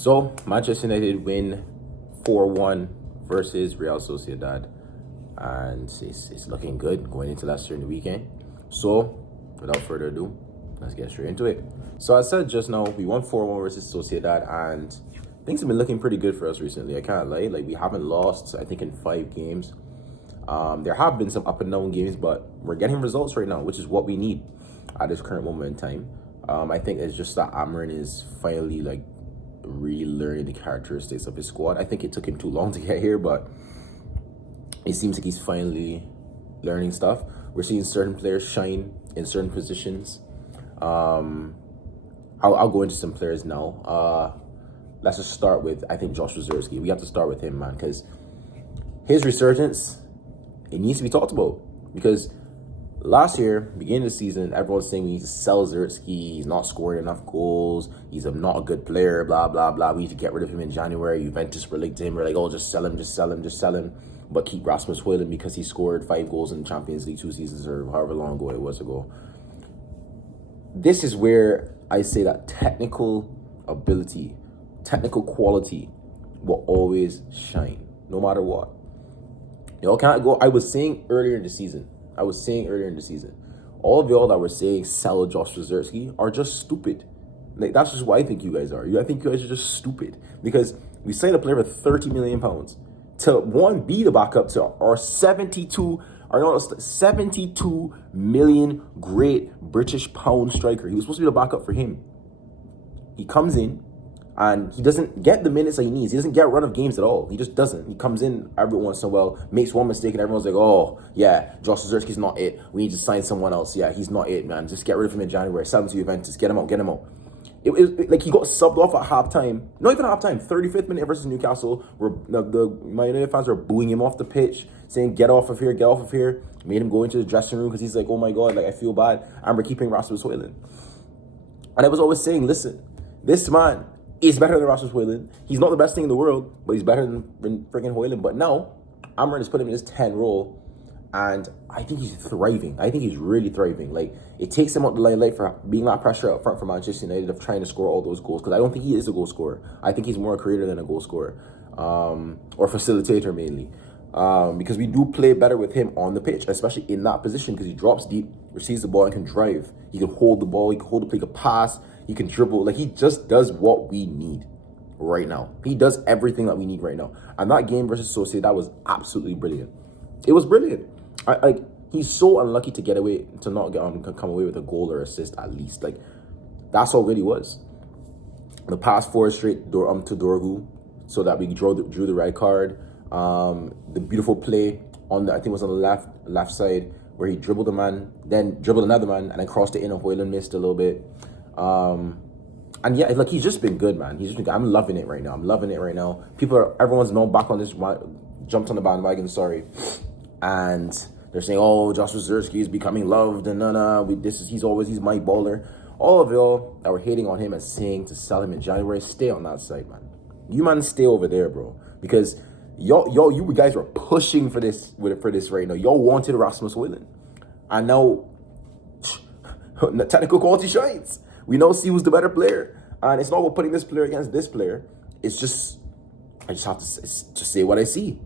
So, Manchester United win 4-1 versus Real Sociedad. And it's looking good going into Leicester in the weekend. So, without further ado, let's get straight into it. So, I said just now, we won 4-1 versus Sociedad, and things have been looking pretty good for us recently. I can't lie. Like, we haven't lost, I think, in 5 games. There have been some up and down games, but we're getting results right now, which is what we need at this current moment in time. I think it's just that Amarin is finally, like, really learning the characteristics of his squad. I think it took him too long to get here, but it seems like he's finally learning stuff. We're seeing certain players shine in certain positions. I'll go into some players now. Let's just start with, I think, Josh Wazurski. We have to start with him, man, because his resurgence, it needs to be talked about. Because last year, beginning of the season, everyone's saying we need to sell Wazurski. He's not scoring enough goals. He's not a good player, blah, blah, blah. We need to get rid of him in January. Juventus were linked to him. We're like, oh, just sell him, just sell him, just sell him. But keep Rasmus Højlund because he scored 5 goals in the Champions League 2 seasons or however long ago it was ago. This is where I say that technical ability, technical quality will always shine, no matter what. Y'all can't go. I was saying earlier in the season, all of y'all that were saying sell Josh Wazurski are just stupid. Like, that's just what I think you guys are. I think you guys are just stupid because we signed a player for £30 million to be the backup to our 72 million great British pound striker. He was supposed to be the backup for him. He comes in and he doesn't get the minutes that he needs. He doesn't get a run of games at all. He just doesn't. He comes in every once in a while, makes one mistake, and everyone's like, oh, yeah, Josh Wazurski's not it. We need to sign someone else. Yeah, he's not it, man. Just get rid of him in January. Sell him to Juventus. Get him out. It was like he got subbed off at halftime. Not even halftime. 35th minute versus Newcastle. Where the Man United fans were booing him off the pitch, saying, get off of here, get off of here. Made him go into the dressing room because he's like, oh my God, like I feel bad. And we're keeping Rasmus Højlund. And I was always saying, listen, this man is better than Rasmus Højlund. He's not the best thing in the world, but he's better than freaking Højlund. But now, Amarin has put him in his 10 role. And I think he's thriving. I think he's really thriving. Like, it takes him out the limelight for being that pressure up front for Manchester United of trying to score all those goals. Because I don't think he is a goal scorer. I think he's more a creator than a goal scorer. Or facilitator, mainly. Because we do play better with him on the pitch, especially in that position. Because he drops deep, receives the ball, and can drive. He can hold the ball. He can hold the play, he can pass. He can dribble. Like, he just does what we need right now. He does everything that we need right now. And that game versus Sociedad was absolutely brilliant. It was brilliant. He's so unlucky to not come away with a goal or assist at least. Like, that's all really was. The pass forward straight to Dorgu so that we drew the red card. The beautiful play on I think it was on the left side where he dribbled a man, then dribbled another man, and then crossed it in. And Højlund missed a little bit. And yeah, like, he's just been good, man. I'm loving it right now. Everyone's now back on this, jumped on the bandwagon, and they're saying, oh, Josh Wazurski is becoming loved, and he's my baller. All of y'all that were hating on him and saying to sell him in January, stay on that side, man. You man stay over there, bro. Because you guys were pushing for this right now. Y'all wanted Rasmus Højlund. And now technical quality shines. We now see who's the better player. And it's not about putting this player against this player. It's just, I just have to just say what I see.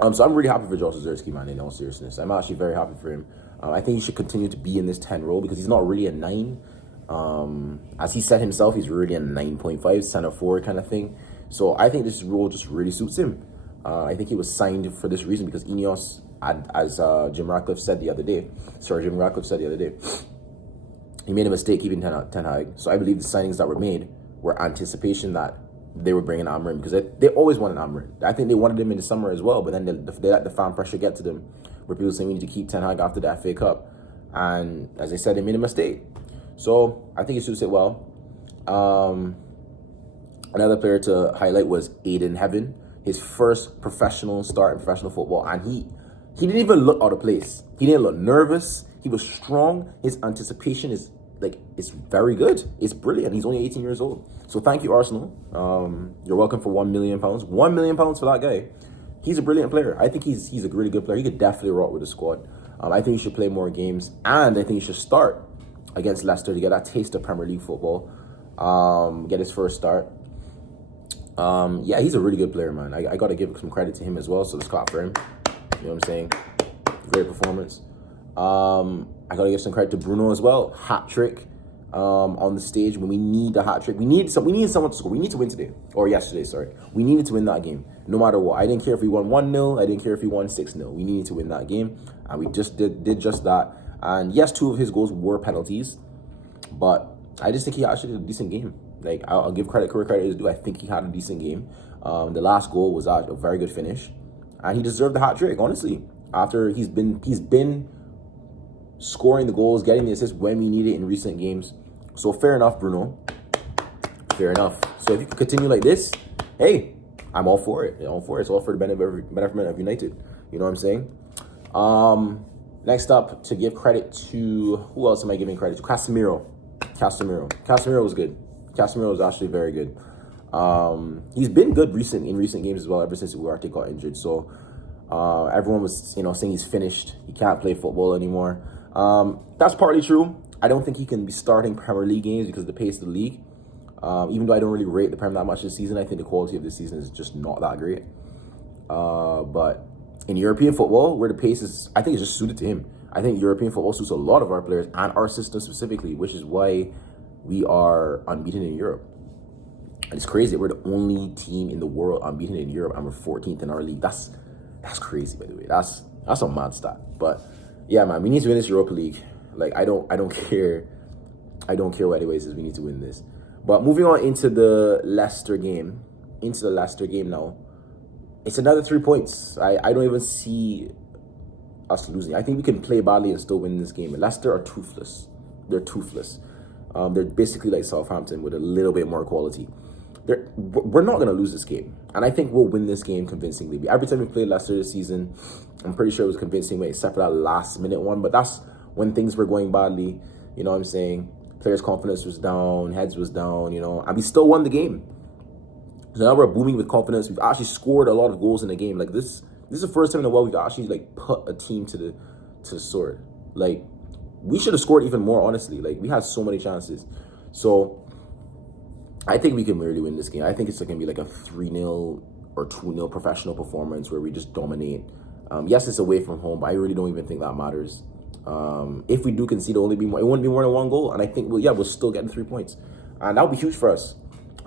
So I'm really happy for Josh Wazurski, man, in all seriousness. I'm actually very happy for him. I think he should continue to be in this 10 role because he's not really a 9. As he said himself, he's really a 9.5, center forward kind of thing. So I think this role just really suits him. I think he was signed for this reason because Ineos, as Jim Ratcliffe said the other day, he made a mistake keeping Ten Hag. So I believe the signings that were made were anticipation that they were bringing Amarin because they always wanted Amarin. I think they wanted him in the summer as well, but then they let the fan pressure get to them where people saying we need to keep Ten Hag after the FA Cup. And as I said, they made a mistake. So I think he suits it well. Another player to highlight was Aiden Heaven, his first professional start in professional football. And he didn't even look out of place. He didn't look nervous. He was strong. His anticipation is it's very good. It's brilliant. He's only 18 years old. So thank you, Arsenal. You're welcome for £1 million. £1 million for that guy. He's a brilliant player. I think he's a really good player. He could definitely rock with the squad. I think he should play more games. And I think he should start against Leicester to get that taste of Premier League football. Get his first start. Yeah, he's a really good player, man. I got to give some credit to him as well. So let's clap for him. You know what I'm saying? Great performance. I got to give some credit to Bruno as well. Hat trick on the stage when we need a hat trick. We need someone to score. We need to win today or yesterday. Sorry, we needed to win that game no matter what. I didn't care if we won 1-0. I didn't care if we won 6-0. We needed to win that game, and we just did just that. And yes, 2 of his goals were penalties, but I just think he actually did a decent game. Like, I'll give credit where credit is due. I think he had a decent game. The last goal was a very good finish, and he deserved the hat trick. Honestly, after he's been scoring the goals, getting the assists when we need it in recent games. So fair enough, Bruno. Fair enough. So if you could continue like this, hey, I'm all for it. I'm all for it. It's all for the betterment of United. You know what I'm saying? Next up, to give credit to, who else am I giving credit to? Casemiro was good. Casemiro was actually very good. He's been good in recent games as well, ever since Ugarte got injured. So everyone was, saying he's finished. He can't play football anymore. That's partly true. I don't think he can be starting Premier League games because of the pace of the league. Even though I don't really rate the Premier that much this season, I think the quality of this season is just not that great. But in European football, where the pace is, I think it's just suited to him. I think European football suits a lot of our players and our system specifically, which is why we are unbeaten in Europe. And it's crazy that we're the only team in the world unbeaten in Europe and we're 14th in our league. That's crazy, by the way. That's a mad stat. But yeah, man, we need to win this Europa League. Like, I don't care. I don't care what anybody says. We need to win this. But moving on into the Leicester game. Now. It's another 3 points. I don't even see us losing. I think we can play badly and still win this game. Leicester are toothless. They're toothless. They're basically like Southampton with a little bit more quality. We're not going to lose this game. And I think we'll win this game convincingly. Every time we played Leicester this season, I'm pretty sure it was convincing, except for that last minute one. But that's when things were going badly. You know what I'm saying? Players' confidence was down, heads was down, and we still won the game. So now we're booming with confidence. We've actually scored a lot of goals in the game. Like, this is the first time in a while we've actually put a team to the sword. Like, we should have scored even more, honestly. Like, we had so many chances. So I think we can really win this game. I think it's going to be like a 3-0 or 2-0 professional performance where we just dominate. Yes, it's away from home, but I really don't even think that matters. If we do concede, it won't be more than 1 goal. And I think, we'll still get the 3 points. And that would be huge for us.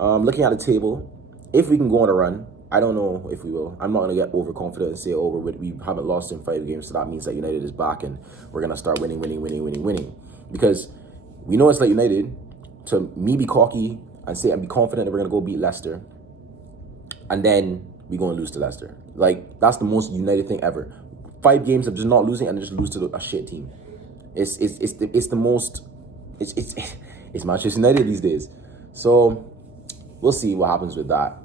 Looking at the table, if we can go on a run, I don't know if we will. I'm not going to get overconfident and say, we haven't lost in 5 games, so that means that United is back and we're going to start winning. Because we know it's like United to me be cocky and be confident that we're going to go beat Leicester, and then we go and lose to Leicester. Like, that's the most United thing ever. 5 games of just not losing and just lose to a shit team. It's Manchester United these days. So we'll see what happens with that.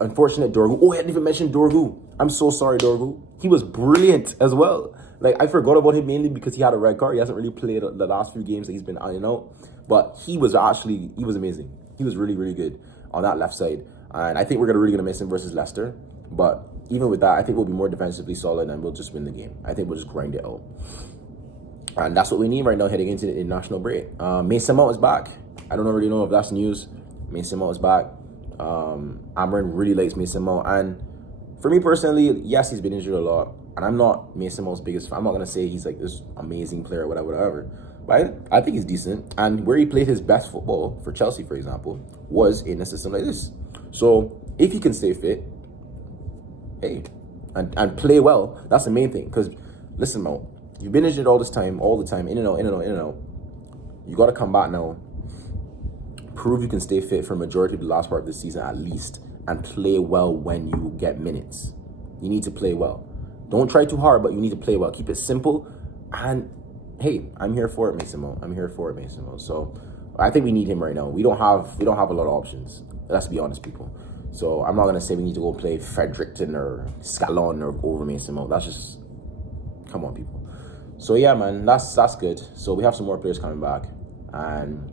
Unfortunate Dorgu. Oh, I didn't even mention Dorgu. I'm so sorry, Dorgu. He was brilliant as well. Like, I forgot about him mainly because he had a red card. He hasn't really played the last few games that he's been on and out. But he was amazing. He was really, really good on that left side. And I think we're really going to miss him versus Leicester. But even with that, I think we'll be more defensively solid and we'll just win the game. I think we'll just grind it out. And that's what we need right now heading into the international break. Mason Mount is back. I don't really know if that's news. Mason Mount is back. Amrin really likes Mason Mount. And for me personally, yes, he's been injured a lot. And I'm not Mason Mount's biggest fan. I'm not going to say he's like this amazing player or whatever. But I think he's decent. And where he played his best football, for Chelsea, for example, was in a system like this. So if he can stay fit, hey, and play well, that's the main thing. Because, listen, Mount, you've been injured all the time, in and out. You got to come back now. Prove you can stay fit for a majority of the last part of the season at least, and play well when you get minutes. You need to play well. Don't try too hard, but you need to play well. Keep it simple. And hey, I'm here for it, Mason Mount. So I think we need him right now. We don't have a lot of options. Let's be honest, people. So I'm not gonna say we need to go play Fredericton or Scallon or over Mason Mount. That's just, come on, people. So yeah, man, that's good. So we have some more players coming back, and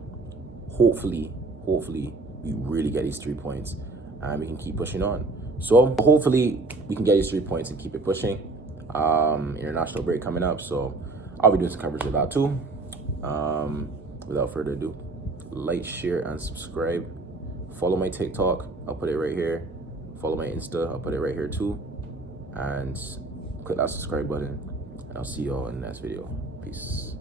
hopefully we really get these 3 points and we can keep pushing on. So hopefully we can get these 3 points and keep it pushing. International break coming up, so I'll be doing some coverage of that too. Without further ado, like, share, and subscribe. Follow my TikTok. I'll put it right here. Follow my Insta. I'll put it right here too. And click that subscribe button. And I'll see you all in the next video. Peace.